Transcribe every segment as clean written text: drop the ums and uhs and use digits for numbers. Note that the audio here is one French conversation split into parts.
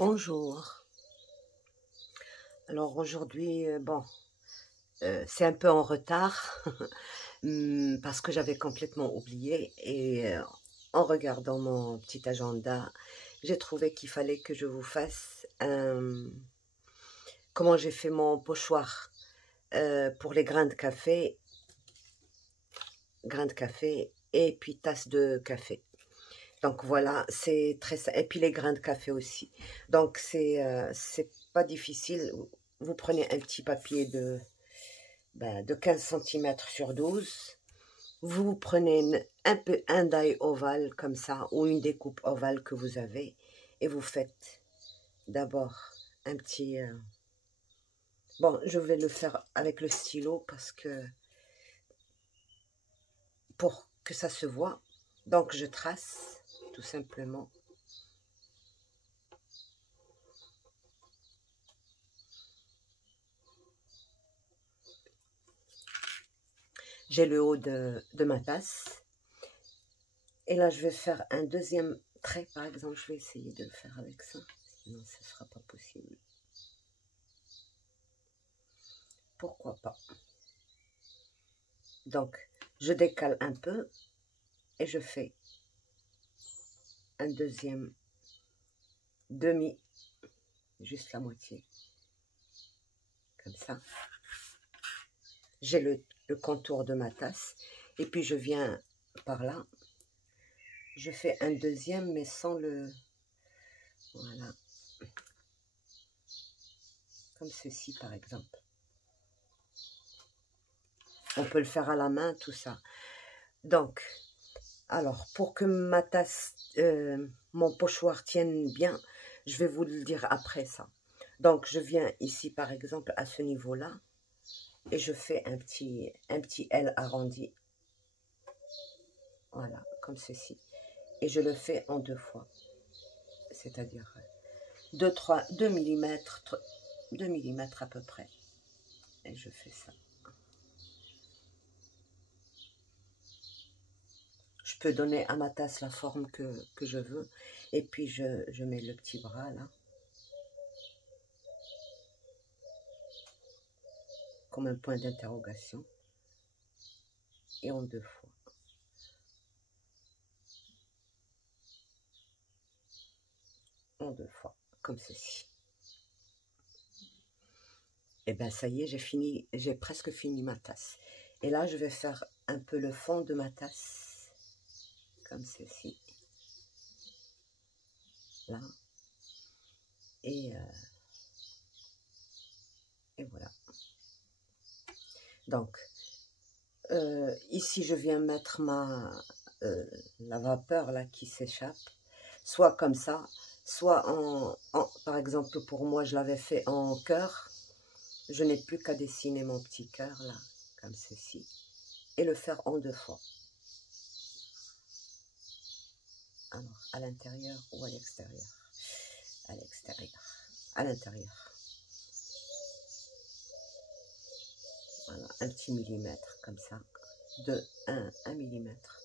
Bonjour. Alors aujourd'hui, c'est un peu en retard parce que j'avais complètement oublié et en regardant mon petit agenda, j'ai trouvé qu'il fallait que je vous fasse comment j'ai fait mon pochoir pour les grains de café et puis tasses de café. Donc voilà, c'est très et puis les grains de café aussi. Donc c'est pas difficile. Vous prenez un petit papier de 15 cm sur 12. Vous prenez un die ovale comme ça ou une découpe ovale que vous avez et vous faites d'abord un petit bon, je vais le faire avec le stylo parce que pour que ça se voit. Donc je trace tout simplement. J'ai le haut de ma tasse. Et là, je vais faire un deuxième trait, par exemple. Je vais essayer de le faire avec ça. Sinon, ce ne sera pas possible. Pourquoi pas? Donc, je décale un peu et je fais un deuxième demi, juste la moitié. Comme ça. J'ai le contour de ma tasse. Et puis, je viens par là. Je fais un deuxième, mais sans le... Voilà. Comme ceci, par exemple. On peut le faire à la main, tout ça. Donc, alors, pour que ma tasse, mon pochoir tienne bien, je vais vous le dire après ça. Donc, je viens ici, par exemple, à ce niveau-là, et je fais un petit L arrondi. Voilà, comme ceci. Et je le fais en deux fois. C'est-à-dire 2 mm, 2 mm à peu près. Et je fais ça. Je peux donner à ma tasse la forme que je veux. Et puis, je mets le petit bras là. Comme un point d'interrogation. Et en deux fois. En deux fois, comme ceci. Et bien, ça y est, j'ai presque fini ma tasse. Et là, je vais faire un peu le fond de ma tasse. Comme ceci. Là. Et voilà. Donc, ici, je viens mettre la vapeur là qui s'échappe. Soit comme ça, soit par exemple, pour moi, je l'avais fait en cœur. Je n'ai plus qu'à dessiner mon petit cœur là, comme ceci. Et le faire en deux fois. Alors, à l'intérieur ou à l'extérieur? À l'extérieur. À l'intérieur. Voilà, un petit millimètre, comme ça. De 1 millimètre.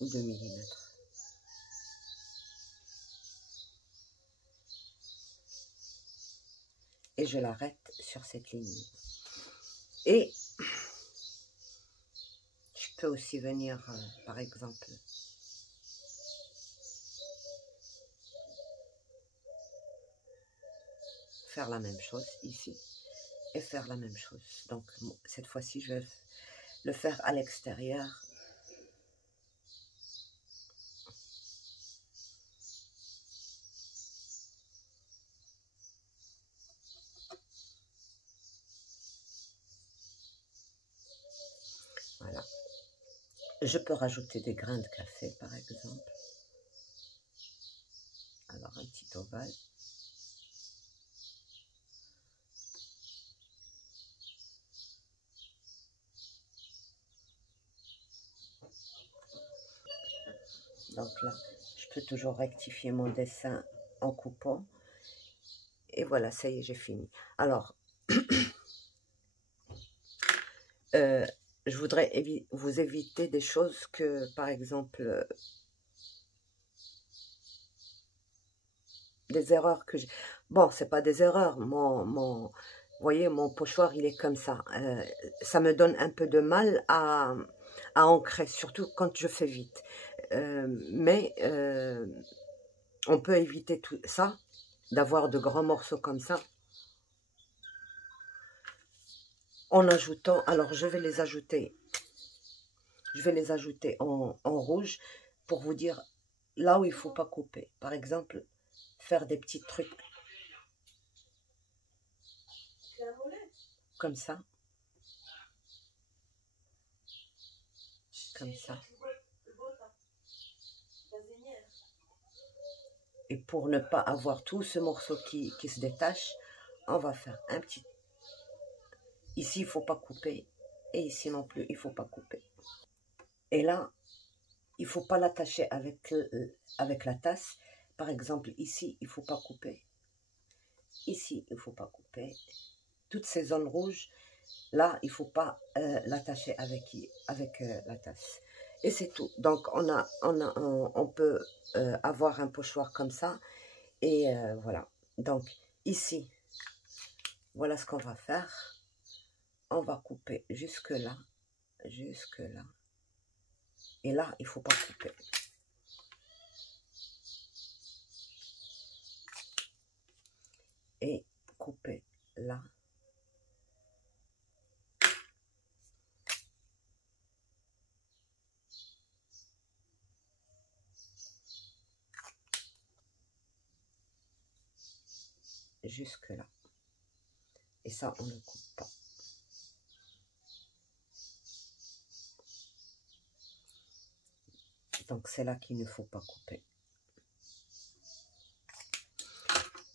Ou 2 millimètres. Et je l'arrête sur cette ligne. Et je peux aussi venir, par exemple, faire la même chose ici. Et faire la même chose. Donc, cette fois-ci, je vais le faire à l'extérieur. Voilà. Je peux rajouter des grains de café, par exemple. Alors, un petit ovale. Donc là, je peux toujours rectifier mon dessin en coupant. Et voilà, ça y est, j'ai fini. Alors, je voudrais vous éviter des choses que, par exemple, des erreurs que j'ai. Bon, c'est pas des erreurs. Vous voyez, mon pochoir, il est comme ça. Ça me donne un peu de mal à ancrer, surtout quand je fais vite. Mais on peut éviter tout ça, d'avoir de grands morceaux comme ça, en ajoutant. Alors, je vais les ajouter en rouge pour vous dire là où il faut pas couper. Par exemple, faire des petits trucs comme ça, comme ça. Et pour ne pas avoir tout ce morceau qui se détache, on va faire un petit. Ici, il ne faut pas couper. Et ici non plus, il ne faut pas couper. Et là, il ne faut pas l'attacher avec la tasse. Par exemple, ici, il ne faut pas couper. Ici, il ne faut pas couper. Toutes ces zones rouges, là, il ne faut pas l'attacher avec la tasse. Et c'est tout. Donc, on peut avoir un pochoir comme ça. Et voilà. Donc, ici, voilà ce qu'on va faire. On va couper jusque là. Jusque là. Et là, il ne faut pas couper. Et couper là. Jusque là. Et ça, on ne coupe pas. Donc, c'est là qu'il ne faut pas couper.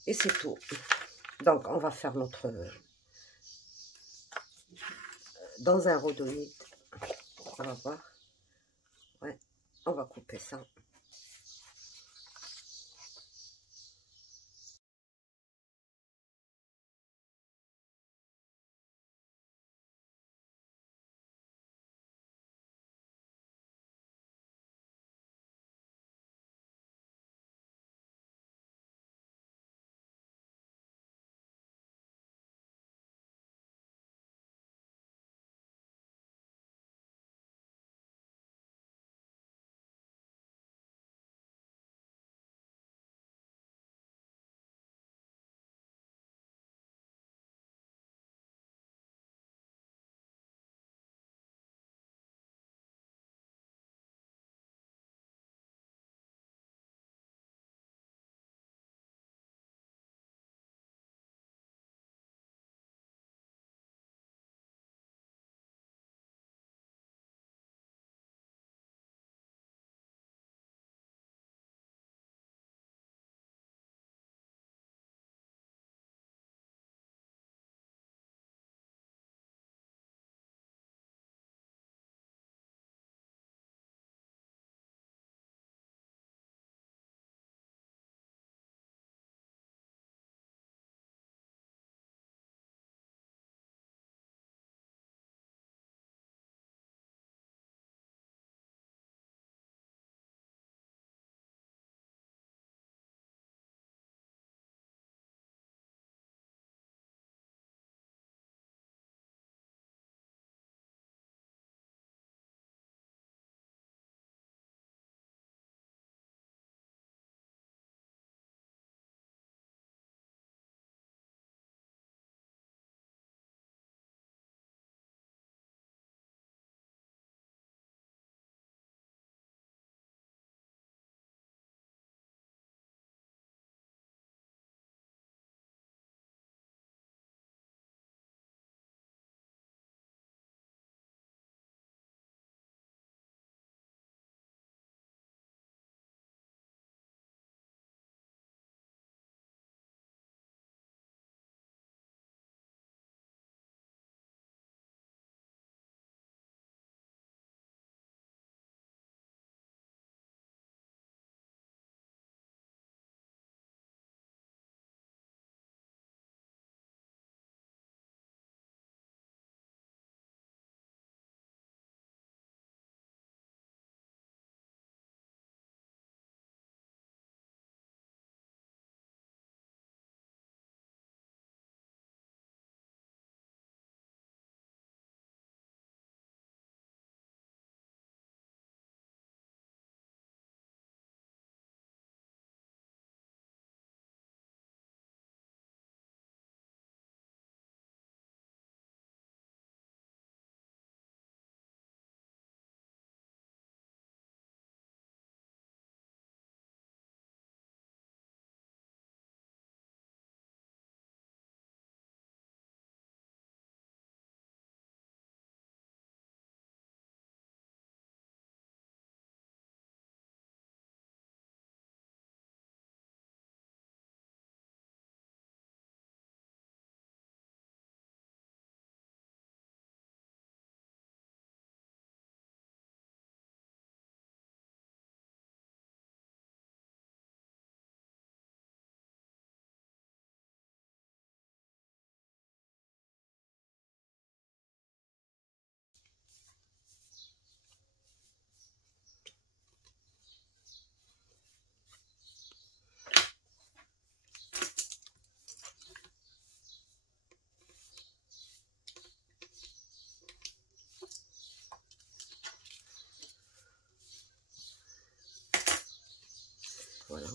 Et c'est tout. Donc, on va faire notre... dans un rhodoïde. On va voir. Ouais, on va couper ça.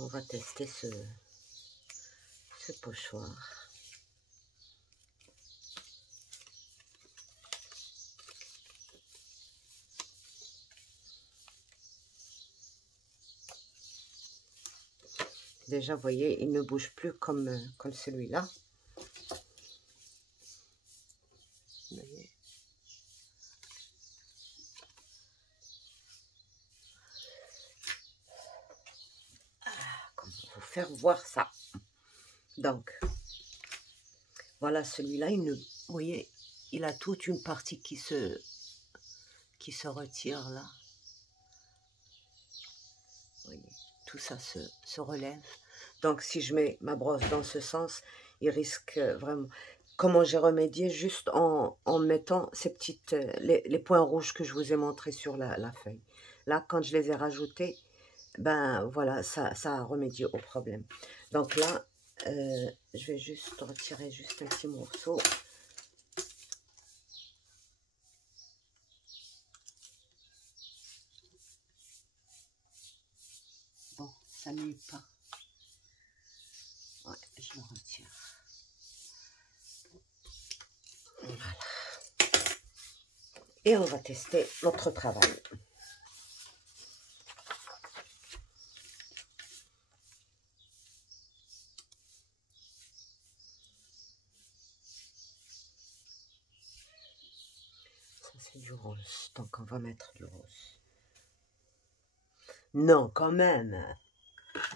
on va tester ce pochoir. Déjà, vous voyez, il ne bouge plus comme celui-là. Comment vous faire voir ça? Donc, voilà, celui-là, vous voyez, il a toute une partie qui se retire là. Vous voyez, tout ça se relève. Donc, si je mets ma brosse dans ce sens, il risque vraiment... Comment j'ai remédié? Juste en mettant ces petites... les points rouges que je vous ai montrés sur la feuille. Là, quand je les ai rajoutés, ben voilà, ça a remédié au problème. Donc là, je vais juste retirer juste un petit morceau. Bon, ça n'uit pas. Ouais, je le retire. Voilà. Et on va tester notre travail. Ça, c'est du rose. Donc, on va mettre du rose. Non, quand même.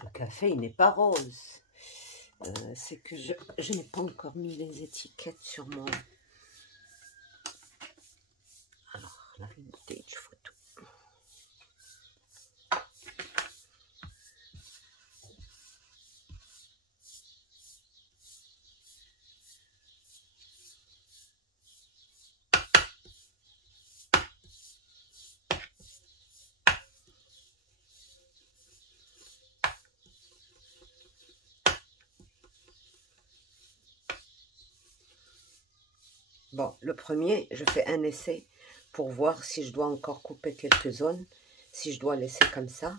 Le café, il n'est pas rose. C'est que je n'ai pas encore mis les étiquettes sur mon... Alors, la vintage photo. Bon, le premier, je fais un essai pour voir si je dois encore couper quelques zones, si je dois laisser comme ça.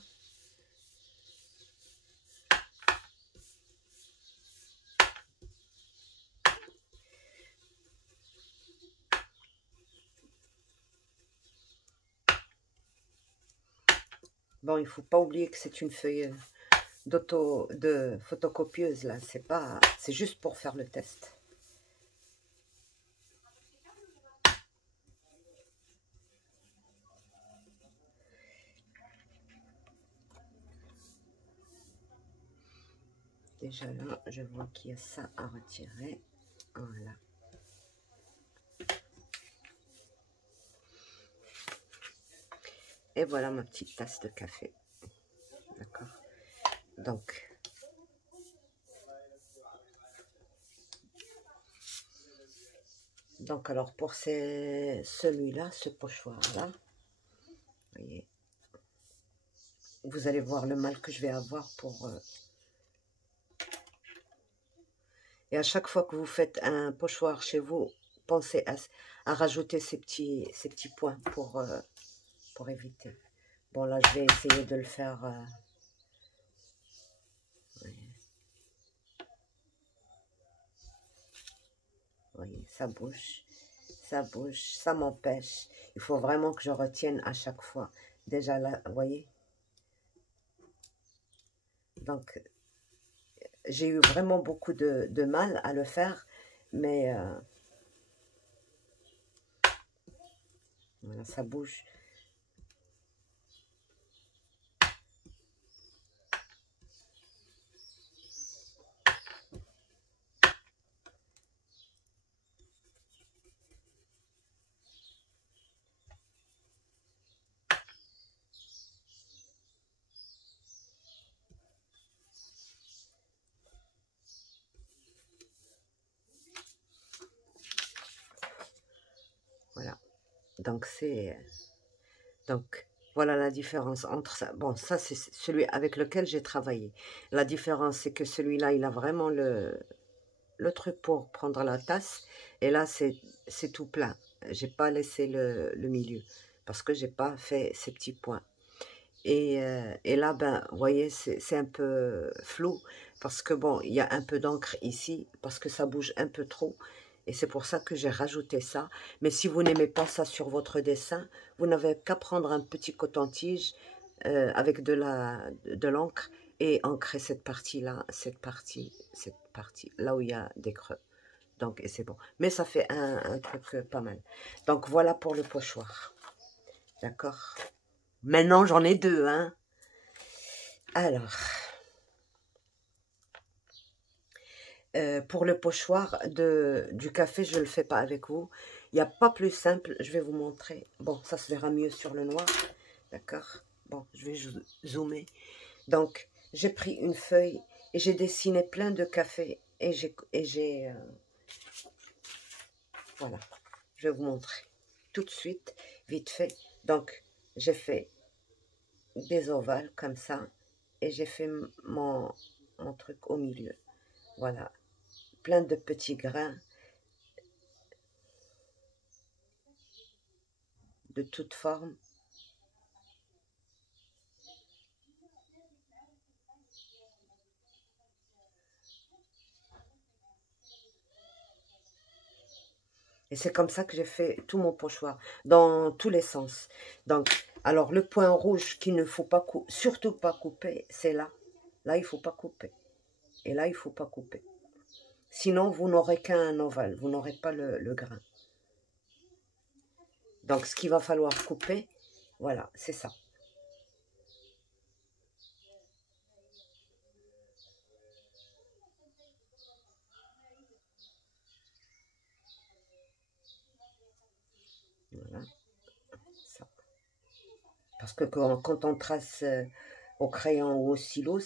Bon, il ne faut pas oublier que c'est une feuille de photocopieuse, là. C'est juste pour faire le test. Déjà là, je vois qu'il y a ça à retirer. Voilà. Et voilà ma petite tasse de café. D'accord. Donc alors pour celui-là, ce pochoir-là, voyez, vous allez voir le mal que je vais avoir pour... Et à chaque fois que vous faites un pochoir chez vous, pensez à rajouter ces petits points pour éviter. Bon, là, je vais essayer de le faire... Vous voyez, ça bouge, ça m'empêche. Il faut vraiment que je retienne à chaque fois. Déjà là, vous voyez. Donc, j'ai eu vraiment beaucoup de mal à le faire, mais voilà, ça bouge. Voilà. Donc, voilà la différence entre ça. Bon, ça, c'est celui avec lequel j'ai travaillé. La différence, c'est que celui-là, il a vraiment le truc pour prendre la tasse. Et là, c'est tout plat. J'ai pas laissé le milieu parce que j'ai pas fait ces petits points. Et là, ben, vous voyez, c'est un peu flou parce que bon, il y a un peu d'encre ici parce que ça bouge un peu trop. Et c'est pour ça que j'ai rajouté ça. Mais si vous n'aimez pas ça sur votre dessin, vous n'avez qu'à prendre un petit coton-tige avec de l'encre et ancrer cette partie-là, cette partie, là où il y a des creux. Donc, et c'est bon. Mais ça fait un truc pas mal. Donc, voilà pour le pochoir. D'accord? Maintenant, j'en ai deux, hein. Alors, pour le pochoir du café, je ne le fais pas avec vous. Il n'y a pas plus simple. Je vais vous montrer. Bon, ça se verra mieux sur le noir. D'accord? Bon, je vais zoomer. Donc, j'ai pris une feuille et j'ai dessiné plein de cafés. Voilà, je vais vous montrer tout de suite, vite fait. Donc, j'ai fait des ovales comme ça et j'ai fait mon truc au milieu. Voilà, plein de petits grains de toutes formes. Et c'est comme ça que j'ai fait tout mon pochoir, dans tous les sens. Donc, alors le point rouge qu'il ne faut pas surtout pas couper, c'est là. Là, il ne faut pas couper. Et là, il ne faut pas couper. Sinon, vous n'aurez qu'un ovale, vous n'aurez pas le grain. Donc, ce qu'il va falloir couper, voilà, c'est ça. Voilà, ça. Parce que quand on trace au crayon ou au stylo,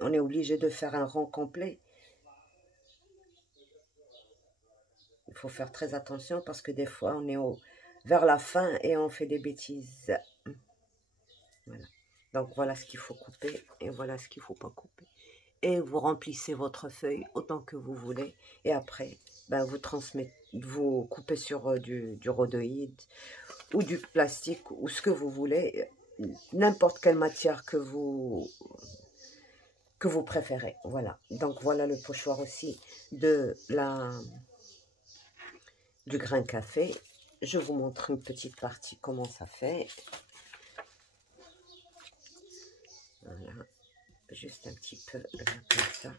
on est obligé de faire un rond complet. Il faut faire très attention parce que des fois, on est vers la fin et on fait des bêtises. Voilà. Donc, voilà ce qu'il faut couper et voilà ce qu'il ne faut pas couper. Et vous remplissez votre feuille autant que vous voulez. Et après, ben, vous coupez sur du rhodoïde ou du plastique ou ce que vous voulez. N'importe quelle matière que vous préférez. Voilà. Donc, voilà le pochoir aussi du grain café. Je vous montre une petite partie comment ça fait. Voilà. Juste un petit peu comme ça.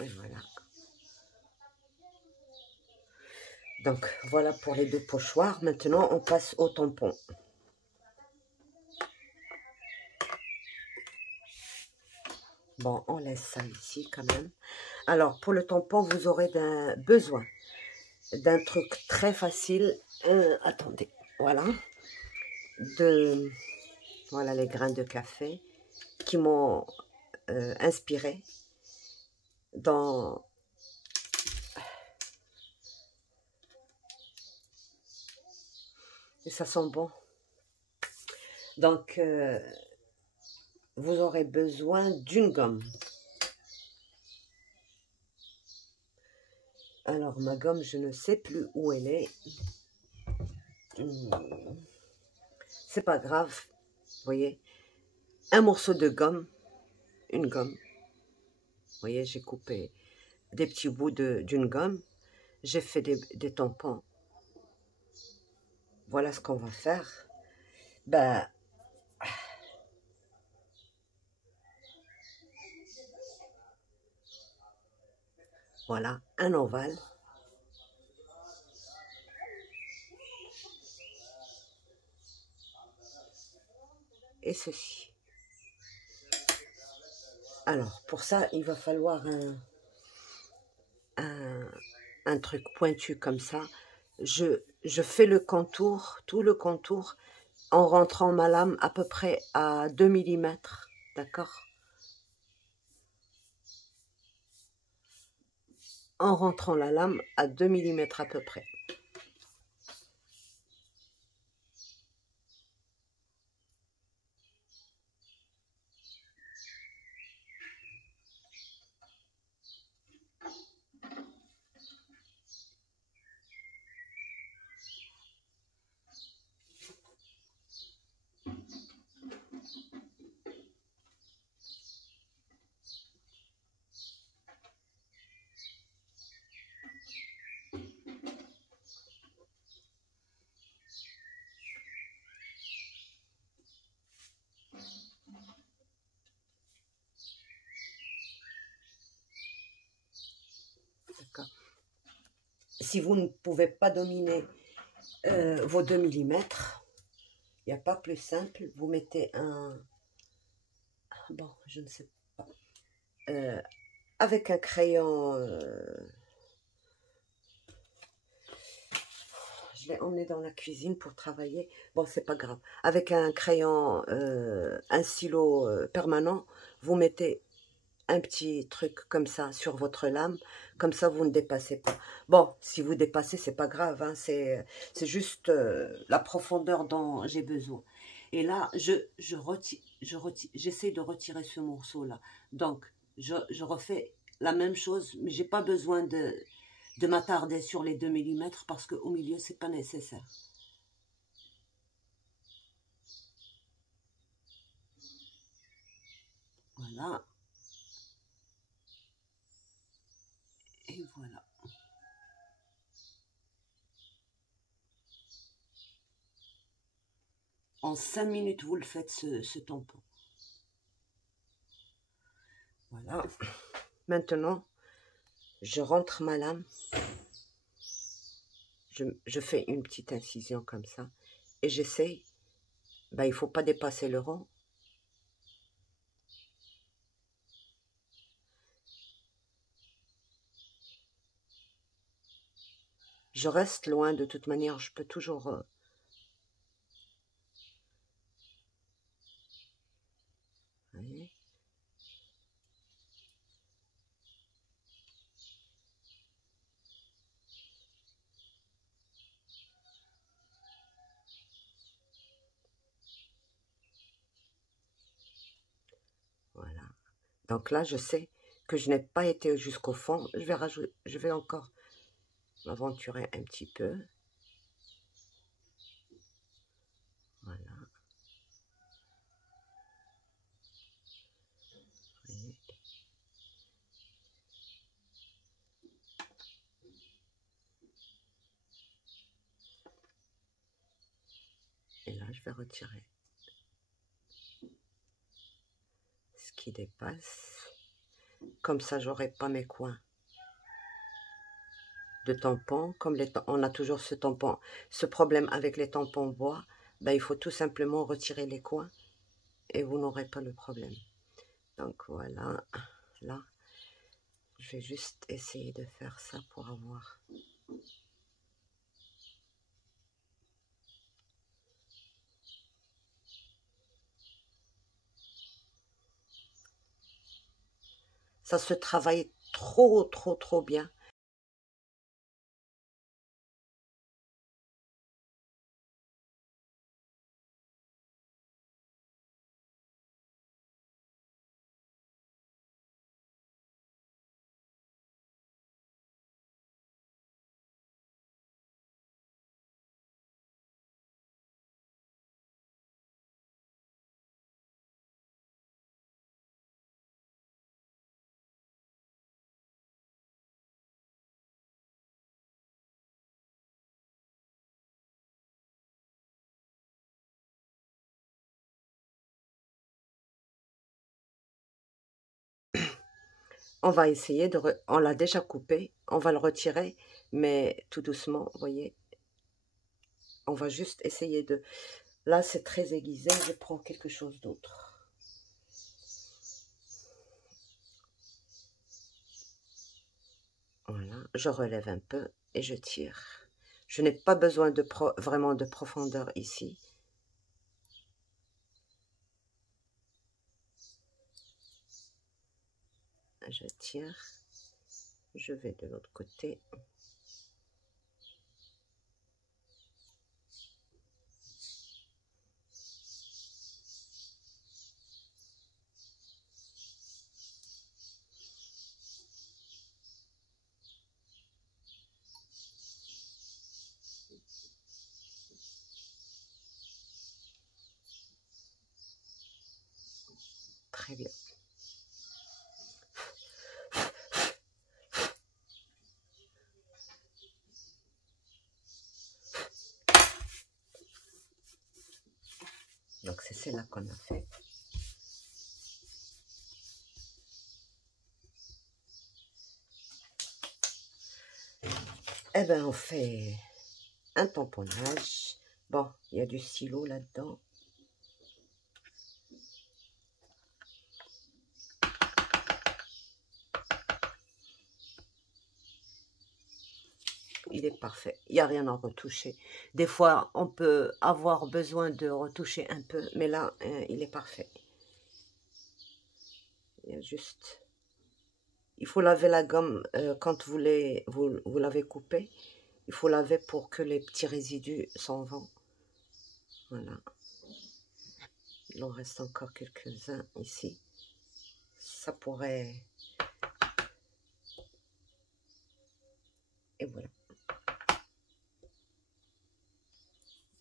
Et voilà. Donc, voilà pour les deux pochoirs. Maintenant, on passe au tampon. Bon, on laisse ça ici quand même. Alors, pour le tampon, vous aurez besoin d'un truc très facile. Attendez, voilà. Voilà les grains de café qui m'ont inspiré dans... Et ça sent bon. Donc, vous aurez besoin d'une gomme. Alors, ma gomme, je ne sais plus où elle est. C'est pas grave, vous voyez. Un morceau de gomme, une gomme. Vous voyez, j'ai coupé des petits bouts d'une gomme. J'ai fait des tampons. Voilà ce qu'on va faire. Ben, voilà, un ovale. Et ceci. Alors, pour ça, il va falloir un truc pointu comme ça. Je fais le contour, tout le contour, en rentrant ma lame à peu près à 2 mm. D'accord? En rentrant la lame à 2 mm à peu près. si vous ne pouvez pas dominer vos 2 millimètres, il n'y a pas plus simple. Vous mettez un... Bon, je ne sais pas. Avec un crayon... je l'ai emmené dans la cuisine pour travailler. Bon, c'est pas grave. Avec un crayon, un stylo permanent, vous mettez un petit truc comme ça sur votre lame, comme ça vous ne dépassez pas. Bon, si vous dépassez, c'est pas grave, hein, c'est juste la profondeur dont j'ai besoin. Et là, j'essaie de retirer ce morceau-là. Donc, je refais la même chose, mais j'ai pas besoin de m'attarder sur les 2 millimètres parce qu'au milieu, c'est pas nécessaire. Voilà. Et voilà. En 5 minutes, vous le faites, ce tampon. Voilà. Maintenant, je rentre ma lame. Je fais une petite incision comme ça. Et j'essaye. Ben, il ne faut pas dépasser le rond. Je reste loin de toute manière. Je peux toujours... voyez. Voilà. Donc là, je sais que je n'ai pas été jusqu'au fond. Je vais encore m'aventurer un petit peu. Voilà. Voyez. Et là, je vais retirer ce qui dépasse. Comme ça, j'aurai pas mes coins de tampons. Comme on a toujours ce problème avec les tampons bois, ben, il faut tout simplement retirer les coins et vous n'aurez pas le problème. Donc voilà, là, je vais juste essayer de faire ça pour avoir... Ça se travaille trop bien. On va essayer de... On l'a déjà coupé, on va le retirer, mais tout doucement, vous voyez. On va juste essayer de... Là, c'est très aiguisé, je prends quelque chose d'autre. Voilà, je relève un peu et je tire. Je n'ai pas besoin de vraiment de profondeur ici. Je tire. Je vais de l'autre côté. Très bien. Donc c'est celle-là qu'on a fait. Eh ben, on fait un tamponnage. Bon, il y a du stylo là-dedans. Il est parfait, il n'y a rien à retoucher. Des fois, on peut avoir besoin de retoucher un peu, mais là, il est parfait. Il y a juste... Il faut laver la gomme quand vous l'avez coupée. Il faut laver pour que les petits résidus s'en vont. Voilà. Il en reste encore quelques-uns ici. Ça pourrait... Et voilà.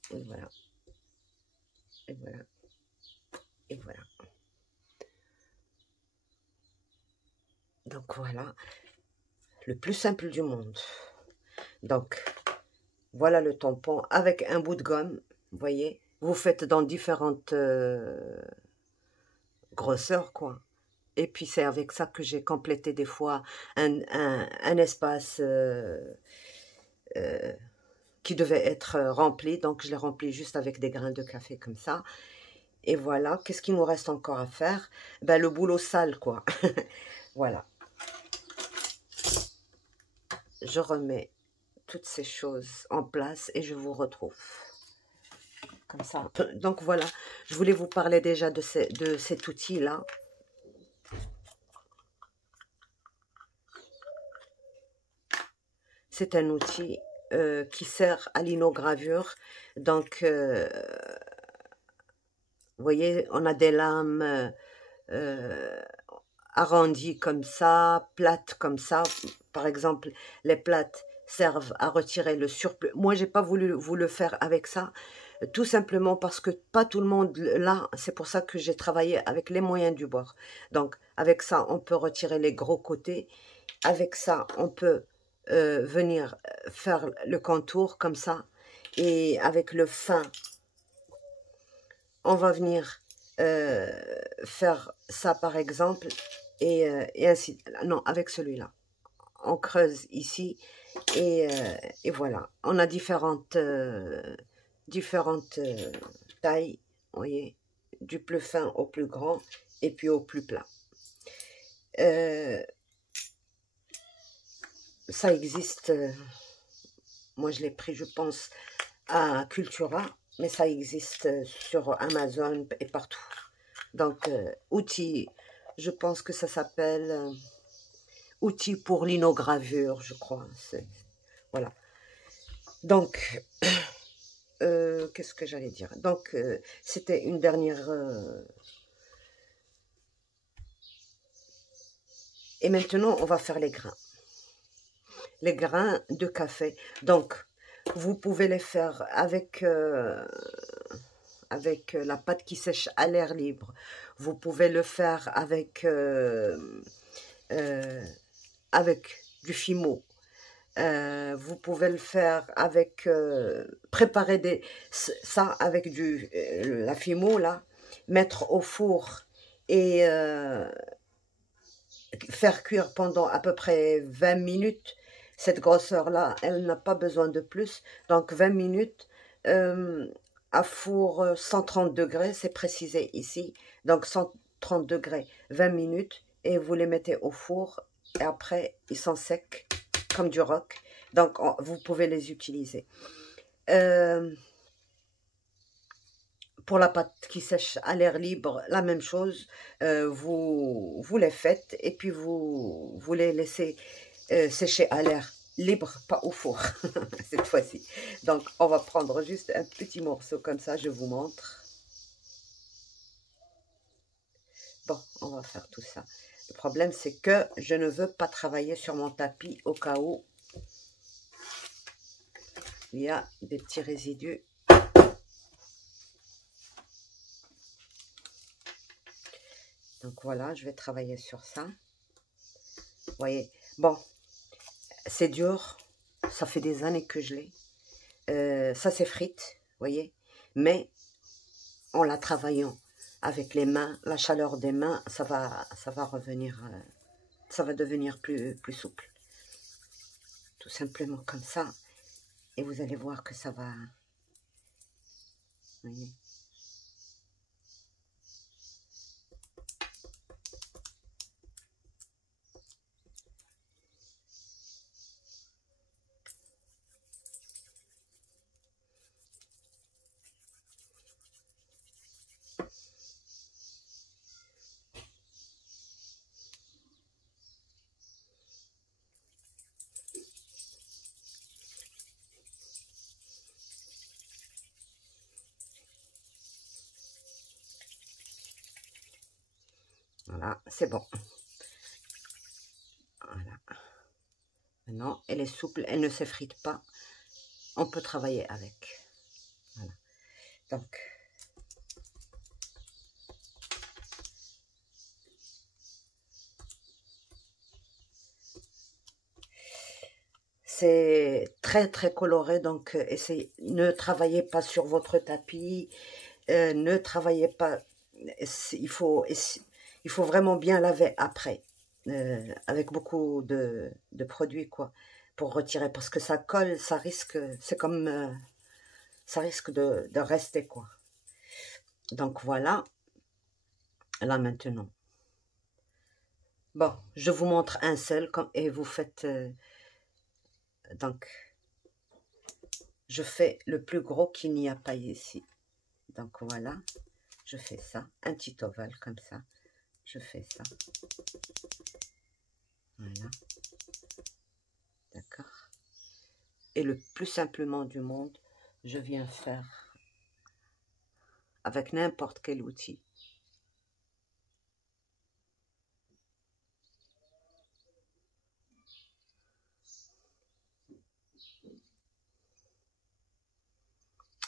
Et voilà. Et voilà. Et voilà. Donc voilà. Le plus simple du monde. Donc, voilà le tampon avec un bout de gomme. Vous voyez, vous faites dans différentes grosseurs, quoi. Et puis c'est avec ça que j'ai complété des fois un espace qui devait être rempli. Donc je l'ai rempli juste avec des grains de café comme ça. Et voilà, qu'est-ce qu'il nous reste encore à faire? Ben, le boulot sale, quoi. Voilà. Je remets toutes ces choses en place et je vous retrouve. Comme ça. Donc voilà, je voulais vous parler déjà de cet outil-là. C'est un outil qui sert à l'inogravure. Donc, vous voyez, on a des lames arrondies comme ça, plates comme ça. Par exemple, les plates servent à retirer le surplus. Moi, j'ai pas voulu vous le faire avec ça, tout simplement parce que pas tout le monde l'a. C'est pour ça que j'ai travaillé avec les moyens du bord. Donc, avec ça, on peut retirer les gros côtés. Avec ça, on peut venir faire le contour comme ça. Et avec le fin, on va venir faire ça par exemple. Et ainsi, non, avec celui-là. On creuse ici et voilà. On a différentes tailles, vous voyez, du plus fin au plus grand et puis au plus plat. Ça existe, moi je l'ai pris je pense à Cultura, mais ça existe sur Amazon et partout. Donc outils, je pense que ça s'appelle outils pour l'inogravure, je crois. Voilà. Donc, qu'est-ce que j'allais dire? Donc, c'était une dernière... Et maintenant, on va faire les grains. Les grains de café. Donc, vous pouvez les faire avec la pâte qui sèche à l'air libre. Vous pouvez le faire avec du fimo. Vous pouvez le faire avec préparer ça avec la fimo là, mettre au four et faire cuire pendant à peu près 20 minutes. Cette grosseur là, elle n'a pas besoin de plus. Donc 20 minutes à four 130 degrés, c'est précisé ici. Donc 130 degrés, 20 minutes et vous les mettez au four et après ils sont secs comme du roc. Donc vous pouvez les utiliser. Pour la pâte qui sèche à l'air libre, la même chose. Vous les faites et puis vous les laissez sécher à l'air libre, pas au four cette fois-ci. Donc on va prendre juste un petit morceau comme ça, je vous montre. Bon, on va faire tout ça. Le problème c'est que je ne veux pas travailler sur mon tapis au cas où il y a des petits résidus. Donc voilà, je vais travailler sur ça. Vous voyez, bon, c'est dur. Ça fait des années que je l'ai. Ça s'effrite, vous voyez. Mais en la travaillant avec les mains, la chaleur des mains, ça va revenir, ça va devenir plus souple. tout simplement comme ça. Et vous allez voir que ça va... Voyez. Voilà, c'est bon. Voilà. Maintenant, elle est souple, elle ne s'effrite pas. On peut travailler avec. Voilà. Donc, c'est très très coloré, donc essayez, ne travaillez pas sur votre tapis, ne travaillez pas, il faut vraiment bien laver après, avec beaucoup de produits quoi, pour retirer, parce que ça colle, ça risque, c'est comme, ça risque de rester quoi. Donc voilà, là maintenant. Bon, je vous montre un seul, et vous faites... donc, je fais le plus gros qu'il n'y a pas ici. Donc voilà, je fais ça, un petit ovale comme ça. Je fais ça. Voilà. D'accord. Et le plus simplement du monde, je viens faire avec n'importe quel outil.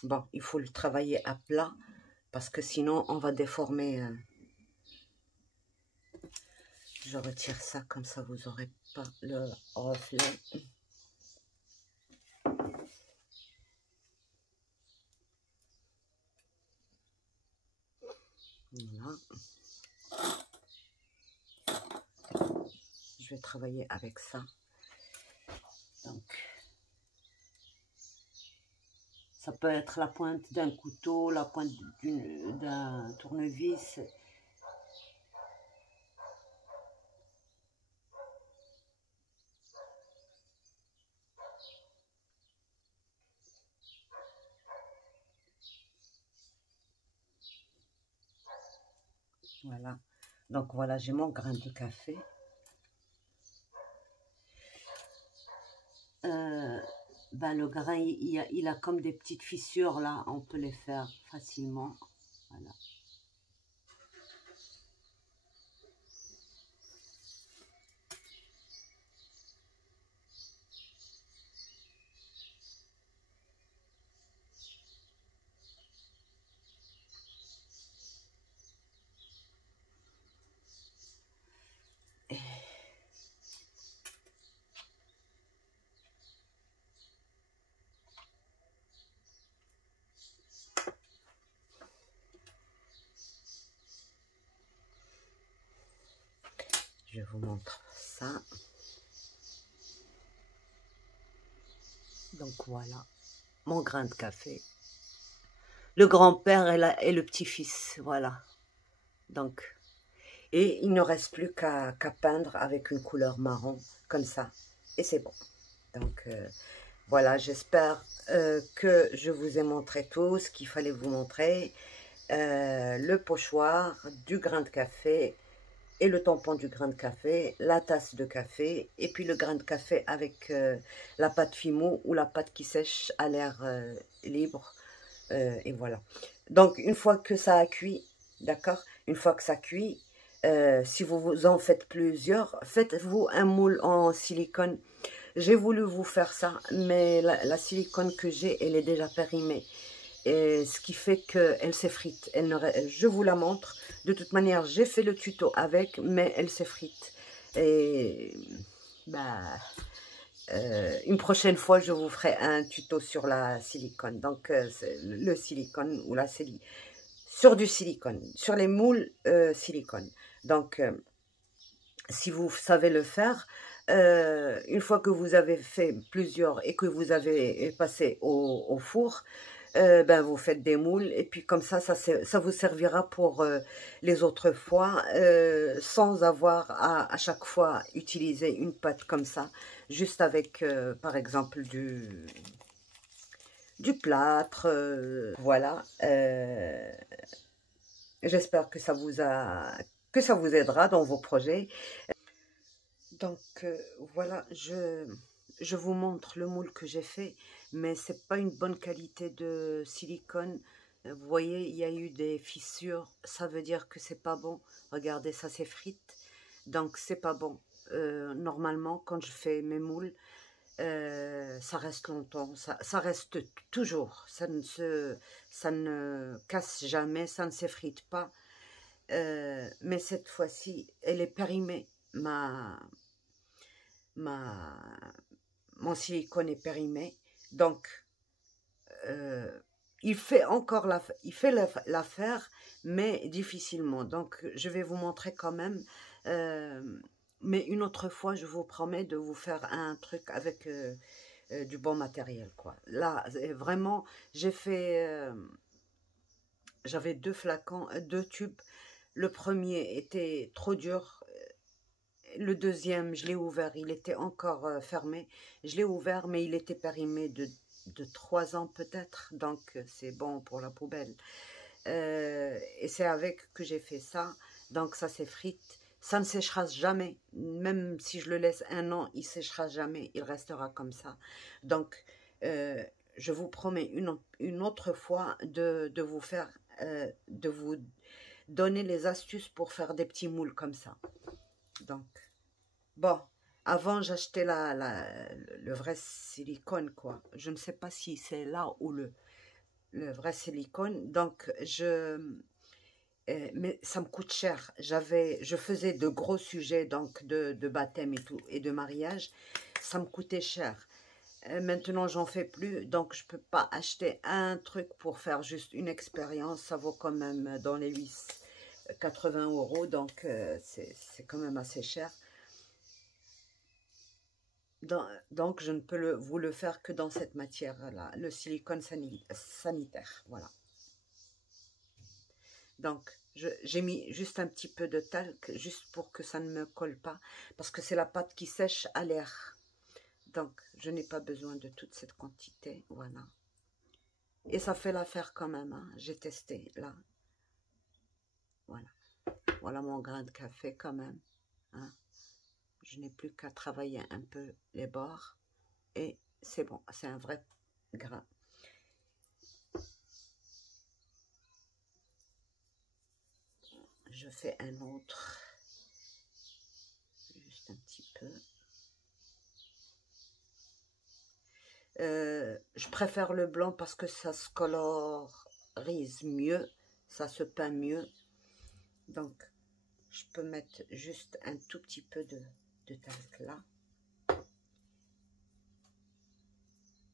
Bon, il faut le travailler à plat parce que sinon on va déformer. Je retire ça comme ça, vous n'aurez pas le reflet. Voilà. Je vais travailler avec ça. Donc, ça peut être la pointe d'un couteau, la pointe d'un tournevis. Voilà. Donc voilà, j'ai mon grain de café. Ben, le grain, il a comme des petites fissures là, on peut les faire facilement. Voilà. Je vous montre ça. Donc voilà, mon grain de café. Le grand-père et le petit-fils, voilà. Donc, et il ne reste plus qu'à peindre avec une couleur marron, comme ça. Et c'est bon. Donc, voilà, j'espère que je vous ai montré tout ce qu'il fallait vous montrer. Le pochoir, du grain de café et le tampon du grain de café, la tasse de café et puis le grain de café avec la pâte Fimo ou la pâte qui sèche à l'air libre. Et voilà. Donc, une fois que ça a cuit, d'accord, une fois que ça cuit, si vous en faites plusieurs, faites-vous un moule en silicone. J'ai voulu vous faire ça, mais la silicone que j'ai, elle est déjà périmée. Et ce qui fait qu'elle s'effrite. Je vous la montre. De toute manière, j'ai fait le tuto avec, mais elle s'effrite. Et bah, une prochaine fois, je vous ferai un tuto sur la silicone. Donc, le silicone ou la silicone. Sur du silicone, sur les moules silicone. Donc, si vous savez le faire, Une fois que vous avez fait plusieurs et que vous avez passé au four, ben vous faites des moules et puis comme ça vous servira pour les autres fois sans avoir à chaque fois utiliser une pâte comme ça, juste avec par exemple du plâtre. Voilà. J'espère que ça vous aidera dans vos projets. Donc voilà, je vous montre le moule que j'ai fait, mais c'est pas une bonne qualité de silicone. Vous voyez, il y a eu des fissures, ça veut dire que c'est pas bon. Regardez, ça s'effrite, donc c'est pas bon. Normalement, quand je fais mes moules, ça reste longtemps, ça reste toujours, ça ne casse jamais, ça ne s'effrite pas. Mais cette fois-ci, elle est périmée. Ma, Mon silicone est périmé, donc il fait encore l'affaire, mais difficilement. Donc je vais vous montrer quand même, mais une autre fois, je vous promets de vous faire un truc avec du bon matériel, quoi. Là, vraiment, j'avais deux flacons, deux tubes. Le premier était trop dur. Le deuxième, je l'ai ouvert, il était encore fermé. Je l'ai ouvert, mais il était périmé de 3 ans peut-être, donc c'est bon pour la poubelle. Et c'est avec que j'ai fait ça, donc ça s'effrite. Ça ne séchera jamais, même si je le laisse 1 an, il séchera jamais, il restera comme ça. Donc, je vous promets une autre fois de vous faire, de vous donner les astuces pour faire des petits moules comme ça. Donc, bon, avant j'achetais le vrai silicone, quoi. Je ne sais pas si c'est là ou le vrai silicone. Donc, mais ça me coûte cher. Je faisais de gros sujets, donc de baptême et tout, et de mariage. Ça me coûtait cher. Maintenant, j'en fais plus, donc je peux pas acheter un truc pour faire juste une expérience. Ça vaut quand même dans les 80 euros, donc c'est quand même assez cher. Donc, je ne peux vous le faire que dans cette matière-là, le silicone sanitaire. Voilà. Donc, j'ai mis juste un petit peu de talc, juste pour que ça ne me colle pas, parce que c'est la pâte qui sèche à l'air. Donc, je n'ai pas besoin de toute cette quantité. Voilà. Et ça fait l'affaire quand même. Hein. J'ai testé, là. Voilà. Voilà mon grain de café quand même. Hein. Je n'ai plus qu'à travailler un peu les bords. Et c'est bon, c'est un vrai grain. Je fais un autre, juste un petit peu. Je préfère le blanc parce que ça se colorise mieux, ça se peint mieux. Donc, je peux mettre juste un tout petit peu de talc là.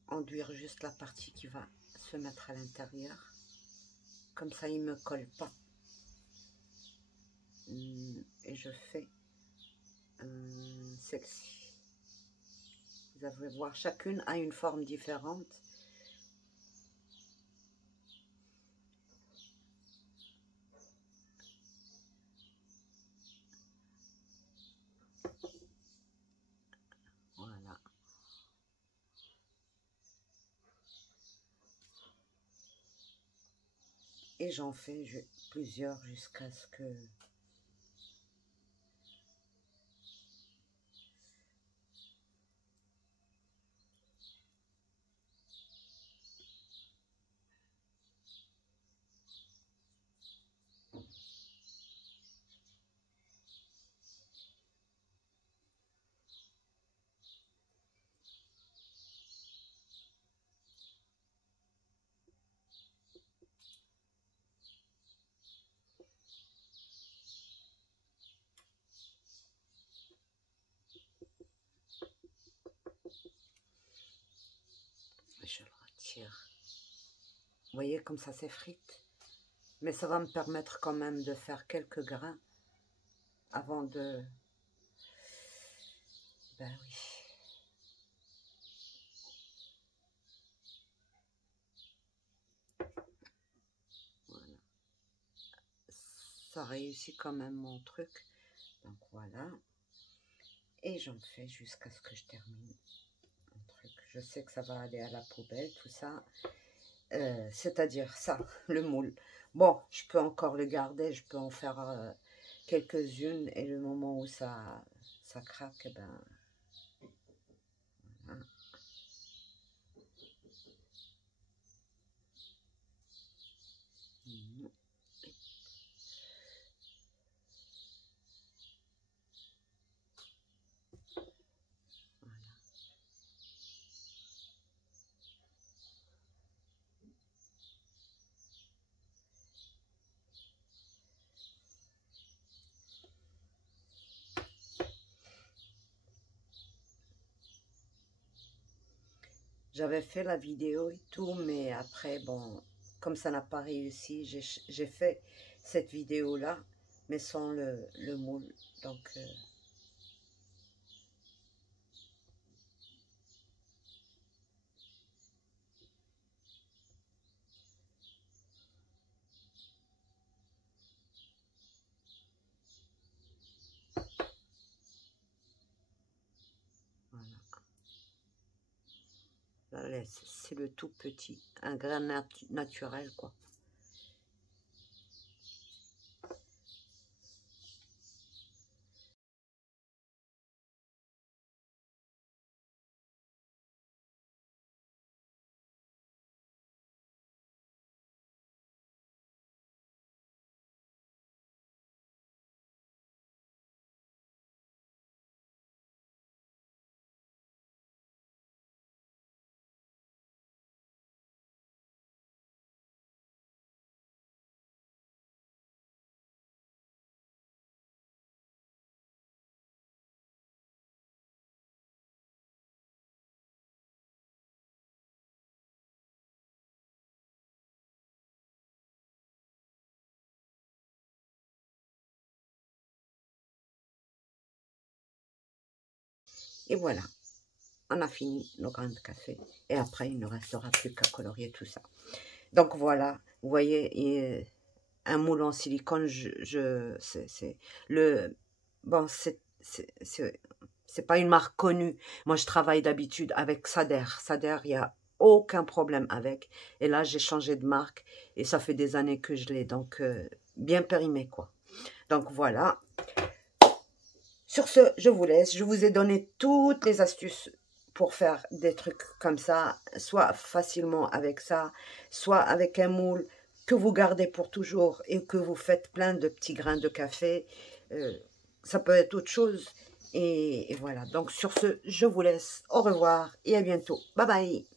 Enduire juste la partie qui va se mettre à l'intérieur. Comme ça, il ne me colle pas. Et je fais celle-ci. Vous allez voir, chacune a une forme différente. Voilà. Et j'en fais plusieurs jusqu'à ce que... Je le retire. Vous voyez comme ça s'effrite. Mais ça va me permettre quand même de faire quelques grains avant Ben oui. Voilà. Ça réussit quand même mon truc. Donc voilà. Et j'en fais jusqu'à ce que je termine mon truc. Je sais que ça va aller à la poubelle, tout ça. C'est-à-dire ça, le moule. Bon, je peux encore le garder, je peux en faire quelques-unes. Et le moment où ça craque, eh ben... Voilà. J'avais fait la vidéo et tout, mais après, bon, comme ça n'a pas réussi, j'ai fait cette vidéo-là, mais sans le moule. Donc, voilà. C'est le tout petit, un grain naturel, quoi. Et voilà, on a fini nos grains de café. Et après, il ne restera plus qu'à colorier tout ça. Donc voilà, vous voyez, un moule en silicone, c'est le... Bon, c'est pas une marque connue. Moi, je travaille d'habitude avec Sader. Sader, il n'y a aucun problème avec. Et là, j'ai changé de marque et ça fait des années que je l'ai. Donc, bien périmé, quoi. Donc, voilà. Sur ce, je vous laisse. Je vous ai donné toutes les astuces pour faire des trucs comme ça, soit facilement avec ça, soit avec un moule que vous gardez pour toujours et que vous faites plein de petits grains de café. Ça peut être autre chose. Et voilà. Donc sur ce, je vous laisse. Au revoir et à bientôt. Bye bye.